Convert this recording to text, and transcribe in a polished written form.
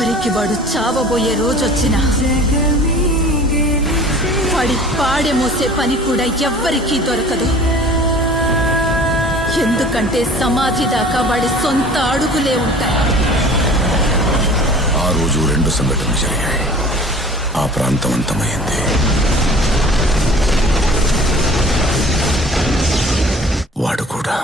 చివరికి వాడు చావబోయే రోజొచ్చినా వాడి పాడె మోసే పని కూడా ఎవ్వరికీ దొరకదు. ఎందుకంటే సమాధి దాకా వాడి సొంత అడుగులే ఉంటాయి. ఆ రోజు 2 సంఘటనలు జరిగాయి. ఆ ప్రాంతం అంతమైంది. వాడు కూడా.